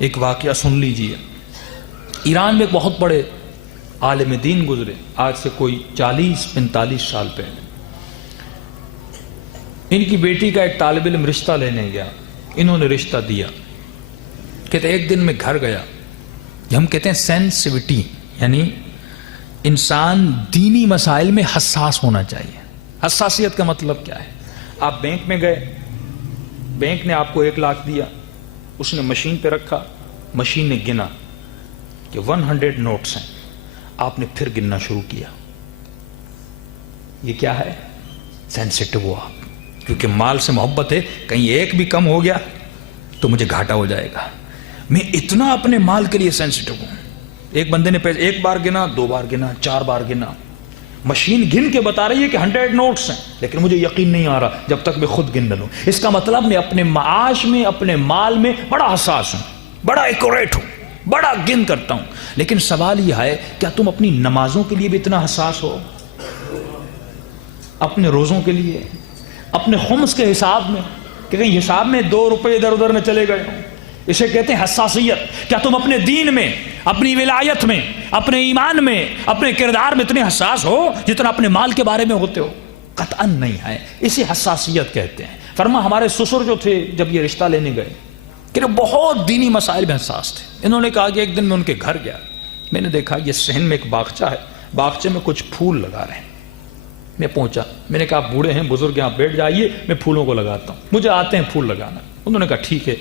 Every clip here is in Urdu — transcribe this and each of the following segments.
ایک واقعہ سن لیجئے. ایران میں ایک بہت بڑے عالم دین گزرے آج سے کوئی 40-45 سال پہلے. ان کی بیٹی کا ایک طالب علم رشتہ لینے گیا. انہوں نے رشتہ دیا. کہتے ایک دن میں گھر گیا. ہم کہتے ہیں سینسیوٹی، یعنی انسان دینی مسائل میں حساس ہونا چاہیے. حساسیت کا مطلب کیا ہے؟ آپ بینک میں گئے، بینک نے آپ کو 1 لاکھ دیا، اس نے مشین پہ رکھا، مشین نے گنا کہ 100 نوٹس ہیں. آپ نے پھر گننا شروع کیا. یہ کیا ہے؟ سینسیٹیو ہو آپ، کیونکہ مال سے محبت ہے. کہیں ایک بھی کم ہو گیا تو مجھے گھاٹا ہو جائے گا. میں اتنا اپنے مال کے لیے سینسیٹیو ہوں. ایک بندے نے 1 بار گنا، 2 بار گنا، 4 بار گنا. مشین گن کے بتا رہی ہے کہ 100 نوٹس ہیں، لیکن مجھے یقین نہیں آ رہا جب تک میں خود گن نہ لوں. اس کا مطلب میں اپنے معاش میں، اپنے مال میں بڑا حساس ہوں، بڑا ایکوریٹ ہوں، بڑا گن کرتا ہوں. لیکن سوال یہ ہے، کیا تم اپنی نمازوں کے لیے بھی اتنا حساس ہو؟ اپنے روزوں کے لیے، اپنے خمس کے حساب میں، کہ کہیں حساب میں 2 روپے ادھر ادھر نہ چلے گئے ہوں. اسے کہتے ہیں حساسیت. کیا تم اپنے دین میں، اپنی ولایت میں، اپنے ایمان میں، اپنے کردار میں اتنے حساس ہو جتنا اپنے مال کے بارے میں ہوتے ہو؟ قطعاً نہیں ہے. اسے حساسیت کہتے ہیں. فرما ہمارے سسر جو تھے جب یہ رشتہ لینے گئے کہ بہت دینی مسائل میں حساس تھے. انہوں نے کہا کہ ایک دن میں ان کے گھر گیا. میں نے دیکھا یہ صحن میں ایک باغچہ ہے، باغچے میں کچھ پھول لگا رہے ہیں. میں پہنچا، میں نے کہا آپ بوڑھے ہیں، بزرگ ہیں، آپ بیٹھ جائیے، میں پھولوں کو لگاتا ہوں، مجھے آتے ہیں پھول لگانا. انہوں نے کہا ٹھیک ہے.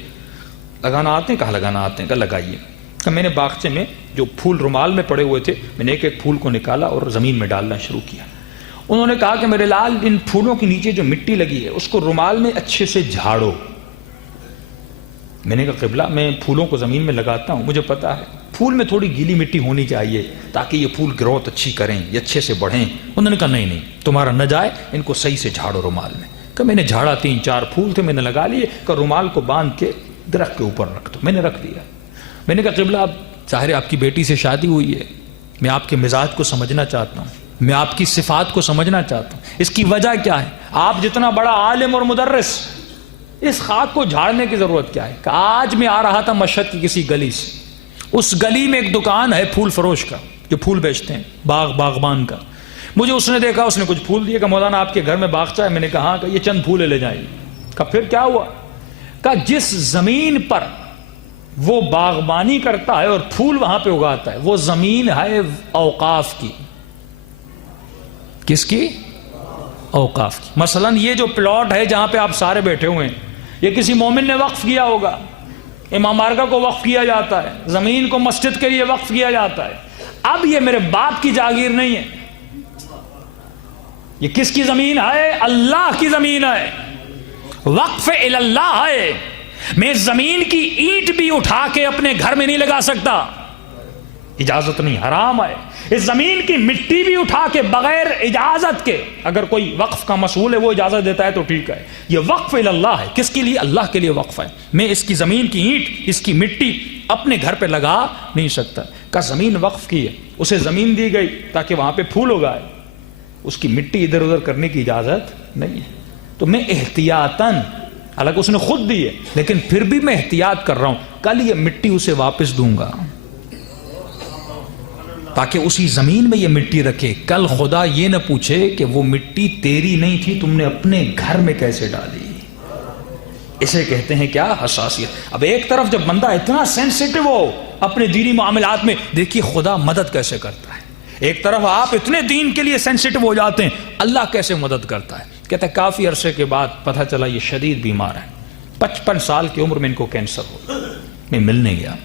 لگانا آتے ہیں؟ کہا لگانا آتے ہیں. کہا لگائیے. کہ میں نے باغچے میں جو پھول رومال میں پڑے ہوئے تھے، میں نے ایک پھول کو نکالا اور زمین میں ڈالنا شروع کیا. انہوں نے کہا کہ میرے لال ان پھولوں کے نیچے جو مٹی لگی ہے اس کو رومال میں اچھے سے جھاڑو. میں نے کہا قبلہ میں پھولوں کو زمین میں لگاتا ہوں، مجھے پتا ہے پھول میں تھوڑی گیلی مٹی ہونی چاہیے تاکہ یہ پھول گروتھ اچھی کریں، یہ اچھے سے بڑھیں. انہوں نے کہا نہیں تمہارا نہ جائے، ان کو صحیح سے جھاڑو رومال میں. کہ میں نے جھاڑا، 3-4 پھول تھے میں نے لگا لیے. کہ رومال کو باندھ کے درخت کے اوپر رکھ دو. میں نے رکھ دیا. میں نے کہا قبلہ اب ظاہر آپ کی بیٹی سے شادی ہوئی ہے، میں آپ کے مزاج کو سمجھنا چاہتا ہوں، میں آپ کی صفات کو سمجھنا چاہتا ہوں. اس کی وجہ کیا ہے؟ آپ جتنا بڑا عالم اور مدرس، اس خاک کو جھاڑنے کی ضرورت کیا ہے؟ کہ آج میں آ رہا تھا مشہد کی کسی گلی سے. اس گلی میں ایک دکان ہے پھول فروش کا جو پھول بیچتے ہیں، باغبان کا. مجھے اس نے دیکھا، اس نے کچھ پھول دیے. کہ مولانا آپ کے گھر میں باغچہ ہے؟ میں نے کہا ہاں. کہ یہ چند پھول لے جائیں. کہ پھر کیا ہوا؟ کہ جس زمین پر وہ باغبانی کرتا ہے اور پھول وہاں پہ اگاتا ہے، وہ زمین ہے اوقاف کی. کس کی؟ اوقاف کی. مثلا یہ جو پلاٹ ہے جہاں پہ آپ سارے بیٹھے ہوئے ہیں، یہ کسی مومن نے وقف کیا ہوگا. امام بارگاہ کو وقف کیا جاتا ہے، زمین کو مسجد کے لیے وقف کیا جاتا ہے. اب یہ میرے باپ کی جاگیر نہیں ہے. یہ کس کی زمین ہے؟ اللہ کی زمین ہے. وقف اللہ ہے. میں زمین کی اینٹ بھی اٹھا کے اپنے گھر میں نہیں لگا سکتا، اجازت نہیں، حرام ہے. اس زمین کی مٹی بھی اٹھا کے بغیر اجازت کے، اگر کوئی وقف کا مسئول ہے وہ اجازت دیتا ہے تو ٹھیک ہے. یہ وقف اللہ ہے. کس کے لیے؟ اللہ کے لیے وقف ہے. میں اس کی زمین کی اینٹ، اس کی مٹی اپنے گھر پہ لگا نہیں سکتا. کا زمین وقف کی ہے، اسے زمین دی گئی تاکہ وہاں پہ پھول اگائے، اس کی مٹی ادھر ادھر کرنے کی اجازت نہیں ہے. تو میں احتیاطاً، حالانکہ اس نے خود دی ہے لیکن پھر بھی میں احتیاط کر رہا ہوں، کل یہ مٹی اسے واپس دوں گا تاکہ اسی زمین میں یہ مٹی رکھے. کل خدا یہ نہ پوچھے کہ وہ مٹی تیری نہیں تھی، تم نے اپنے گھر میں کیسے ڈالی. اسے کہتے ہیں کیا؟ حساسیت. اب ایک طرف جب بندہ اتنا سینسیٹیو ہو اپنے دینی معاملات میں، دیکھیے خدا مدد کیسے کرتا ہے. ایک طرف آپ اتنے دین کے لیے سینسیٹیو ہو جاتے ہیں، اللہ کیسے مدد کرتا ہے. کہتا ہے کافی عرصے کے بعد پتہ چلا یہ شدید بیمار ہے، 55 سال کی عمر میں ان کو کینسر ہو. میں ملنے گیا،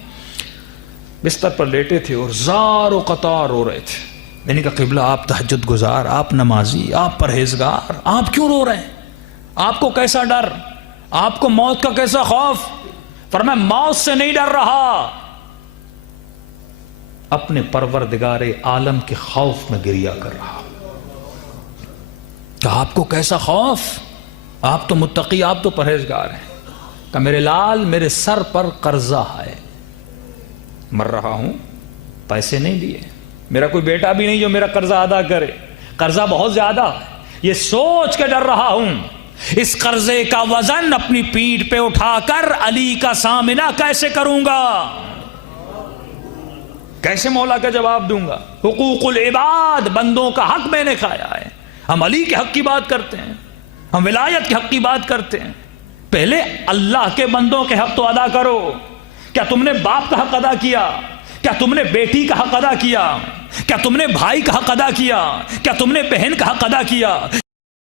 بستر پر لیٹے تھے اور زار و قطار رو رہے تھے. میں نے کہا قبلہ آپ تہجد گزار، آپ نمازی، آپ پرہیزگار، آپ کیوں رو رہے ہیں؟ آپ کو کیسا ڈر؟ آپ کو موت کا کیسا خوف؟ فرمایا موت سے نہیں ڈر رہا، اپنے پروردگار عالم کے خوف میں گریہ کر رہا. کہ آپ کو کیسا خوف؟ آپ تو متقی، آپ تو پرہیزگار ہیں. کہ میرے لال میرے سر پر قرضہ ہے، مر رہا ہوں، پیسے نہیں دیے، میرا کوئی بیٹا بھی نہیں جو میرا قرضہ ادا کرے، قرضہ بہت زیادہ ہے، یہ سوچ کے ڈر رہا ہوں اس قرضے کا وزن اپنی پیٹھ پہ اٹھا کر علی کا سامنا کیسے کروں گا؟ کیسے مولا کا جواب دوں گا؟ حقوق العباد، بندوں کا حق میں نے کھایا ہے۔ ہم علی کے حق کی بات کرتے ہیں، ہم ولایت کے حق کی بات کرتے ہیں، پہلے اللہ کے بندوں کے حق تو ادا کرو۔ کیا تم نے باپ کا حق ادا کیا؟ کیا تم نے بیٹی کا حق ادا کیا؟ کیا تم نے بھائی کا حق ادا کیا؟ کیا تم نے بہن کا حق ادا کیا؟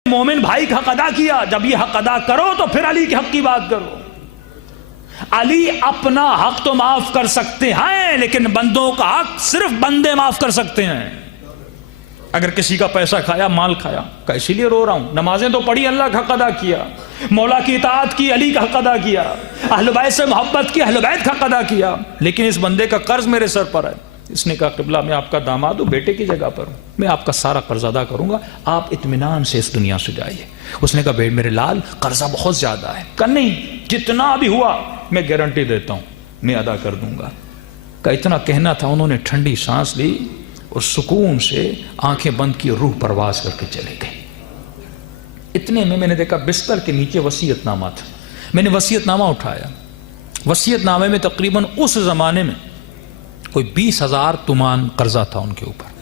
مومن بھائی کا حق ادا کیا؟ جب یہ حق ادا کرو تو پھر علی کے حق کی بات کرو۔ علی اپنا حق تو معاف کر سکتے ہیں، لیکن بندوں کا حق صرف بندے معاف کر سکتے ہیں۔ اگر کسی کا پیسہ کھایا، مال کھایا، اسی لیے رو رہا ہوں، نمازیں تو پڑھی، اللہ کا حق ادا کیا، مولا کی اطاعت کی، علی کا حق ادا کیا، اہل بیت سے محبت کی، اہل بیت کا حق ادا کیا، لیکن اس بندے کا قرض میرے سر پر ہے۔ اس نے کہا قبلہ میں آپ کا داماد ہوں، بیٹے کی جگہ پر ہوں، میں آپ کا سارا قرض ادا کروں گا، آپ اطمینان سے اس دنیا سے جائیے۔ اس نے کہا میرے لال قرضہ بہت زیادہ ہے۔ کہا نہیں، جتنا بھی ہوا میں گارنٹی دیتا ہوں میں ادا کر دوں گا۔ کہ اتنا کہنا تھا، انہوں نے ٹھنڈی سانس لی اور سکون سے آنکھیں بند کی، روح پرواز کر کے چلے گئے۔ اتنے میں نے دیکھا بستر کے نیچے وصیت نامہ تھا۔ میں نے وصیت نامہ اٹھایا، وصیت نامے میں تقریباً اس زمانے میں کوئی 20,000 تومان قرضہ تھا ان کے اوپر،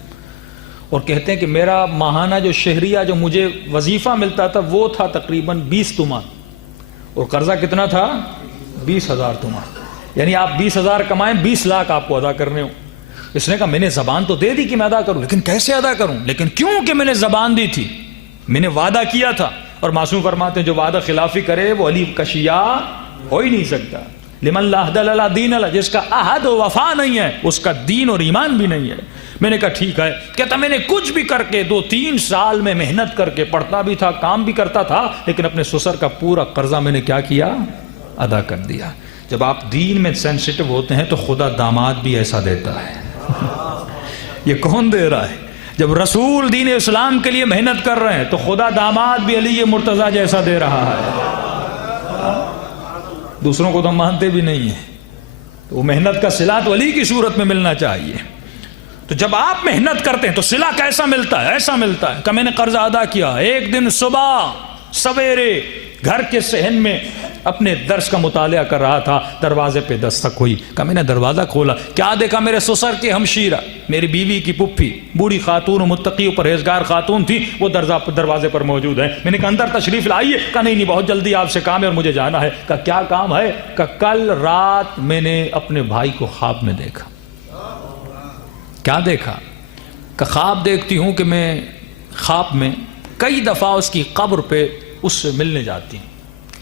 اور کہتے ہیں کہ میرا ماہانہ جو شہریہ جو مجھے وظیفہ ملتا تھا وہ تھا تقریباً 20 تومان، اور قرضہ کتنا تھا؟ 20,000 تومان۔ یعنی آپ 20,000 کمائیں، 20 لاکھ آپ کو ادا کرنے ہوں۔ اس نے کہا میں نے زبان تو دے دی کہ میں ادا کروں، لیکن کیسے ادا کروں؟ لیکن کیوں کہ میں نے زبان دی تھی، میں نے وعدہ کیا تھا، اور معصوم فرماتے ہیں جو وعدہ خلافی کرے وہ علی کا شیعہ ہو ہی نہیں سکتا۔ لمن لا عہد لا دین لا، جس کا عہد و وفا نہیں ہے اس کا دین اور ایمان بھی نہیں ہے۔ میں نے کہا ٹھیک ہے۔ کہتا میں نے کچھ بھی کر کے 2-3 سال میں محنت کر کے پڑھتا بھی تھا، کام بھی کرتا تھا، لیکن اپنے سسر کا پورا قرضہ میں نے کیا کیا؟ ادا کر دیا۔ جب آپ دین میں سینسیٹیو ہوتے ہیں تو خدا داماد بھی ایسا دیتا ہے۔ یہ کون دے رہا ہے؟ جب رسول دین اسلام کے لیے محنت کر رہے ہیں تو خدا داماد بھی علی مرتضیٰ جیسا دے رہا ہے۔ دوسروں کو تو ہم مانتے بھی نہیں ہیں، تو وہ محنت کا صلہ تو علی کی صورت میں ملنا چاہیے۔ تو جب آپ محنت کرتے ہیں تو صلہ کیسا ملتا ہے؟ ایسا ملتا ہے کہ میں نے قرضہ ادا کیا۔ ایک دن صبح سویرے گھر کے صحن میں اپنے درس کا مطالعہ کر رہا تھا، دروازے پہ دستک ہوئی، کہ میں نے دروازہ کھولا، کیا دیکھا؟ میرے سسر کی ہمشیرہ، میری بیوی کی پھپھی، بوڑھی خاتون و متقی و پرہیزگار خاتون تھی، وہ دروازے پر موجود ہے۔ میں نے کہا اندر تشریف لائیے۔ کہا نہیں بہت جلدی آپ سے کام ہے اور مجھے جانا ہے۔ کہا کیا کام ہے؟ کہ کل رات میں نے اپنے بھائی کو خواب میں دیکھا۔ کیا دیکھا؟ کہ خواب دیکھتی ہوں کہ میں خواب میں کئی دفعہ اس کی قبر پہ اس سے ملنے جاتی ہوں،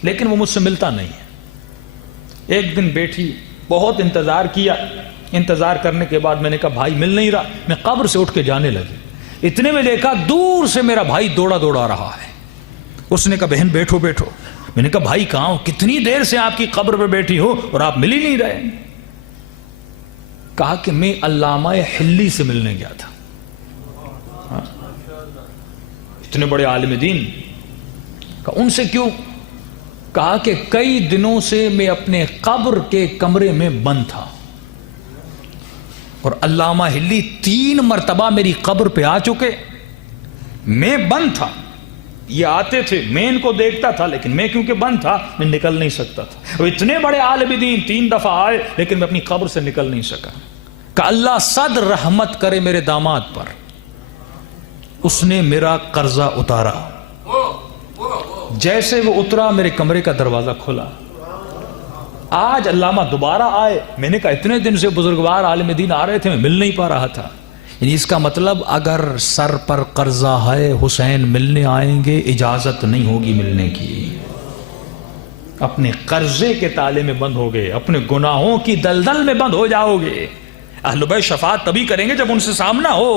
لیکن وہ مجھ سے ملتا نہیں ہے۔ ایک دن بیٹھی، بہت انتظار کیا، انتظار کرنے کے بعد میں نے کہا بھائی مل نہیں رہا، میں قبر سے اٹھ کے جانے لگی۔ اتنے میں دیکھا دور سے میرا بھائی دوڑا دوڑا رہا ہے۔ اس نے کہا بہن بیٹھو بیٹھو۔ میں نے کہا بھائی کہاں ہو؟ کتنی دیر سے آپ کی قبر پہ بیٹھی ہو اور آپ مل ہی نہیں رہے۔ کہا کہ میں علامہ حلی سے ملنے گیا تھا۔ اتنے بڑے عالم دین، کہا ان سے کیوں؟ کہا کہ کئی دنوں سے میں اپنے قبر کے کمرے میں بند تھا، اور علامہ حلی 3 مرتبہ میری قبر پہ آ چکے، میں بند تھا، یہ آتے تھے، میں ان کو دیکھتا تھا، لیکن میں کیونکہ بند تھا میں نکل نہیں سکتا تھا۔ اور اتنے بڑے عالم دین 3 دفعہ آئے لیکن میں اپنی قبر سے نکل نہیں سکا۔ کہ اللہ صد رحمت کرے میرے داماد پر، اس نے میرا قرضہ اتارا۔ جیسے وہ اترا میرے کمرے کا دروازہ کھلا۔ آج علامہ دوبارہ آئے، میں نے کہا اتنے دن سے بزرگوار عالم دین آ رہے تھے، میں مل نہیں پا رہا تھا۔ یعنی اس کا مطلب اگر سر پر قرضہ ہے، حسین ملنے آئیں گے، اجازت نہیں ہوگی ملنے کی۔ اپنے قرضے کے تالے میں بند ہو گئے، اپنے گناہوں کی دلدل میں بند ہو جاؤ گے۔ اہل بیت شفاعت تبھی کریں گے جب ان سے سامنا ہو،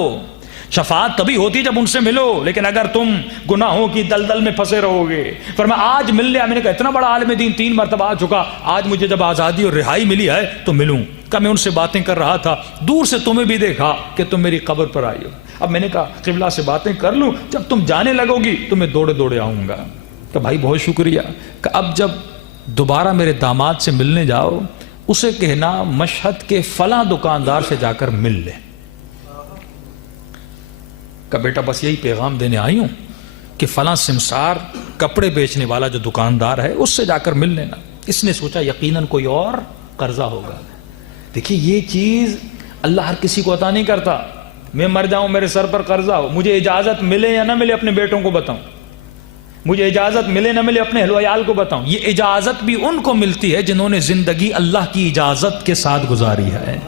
شفاعت تبھی ہوتی جب ان سے ملو، لیکن اگر تم گناہوں کی دلدل میں پھنسے رہو گے۔ فرمایا آج مل لیا۔ میں نے کہا اتنا بڑا عالم دین 3 مرتبہ آ چکا، آج مجھے جب آزادی اور رہائی ملی ہے تو ملوں۔ کہ میں ان سے باتیں کر رہا تھا، دور سے تمہیں بھی دیکھا کہ تم میری قبر پر آئی ہو۔ اب میں نے کہا قبلہ سے باتیں کر لوں، جب تم جانے لگو گی تو میں دوڑے دوڑے آؤں گا۔ کہ بھائی بہت شکریہ۔ کہ اب جب دوبارہ میرے داماد سے ملنے جاؤ، اسے کہنا مشہد کے فلاں دکاندار سے جا کر مل لے۔ کہ بیٹا بس یہی پیغام دینے آئی ہوں کہ فلاں سمسار کپڑے بیچنے والا جو دکاندار ہے اس سے جا کر مل لینا. اس نے سوچا یقیناً کوئی اور قرضہ ہوگا. دیکھیے یہ چیز اللہ ہر کسی کو عطا نہیں کرتا. میں مر جاؤں میرے سر پر قرضہ ہو, مجھے اجازت ملے یا نہ ملے اپنے بیٹوں کو بتاؤں, مجھے اجازت ملے نہ ملے اپنے اہل و عیال کو بتاؤں. یہ اجازت بھی ان کو ملتی ہے جنہوں نے زندگی اللہ کی اجازت کے ساتھ گزاری ہے.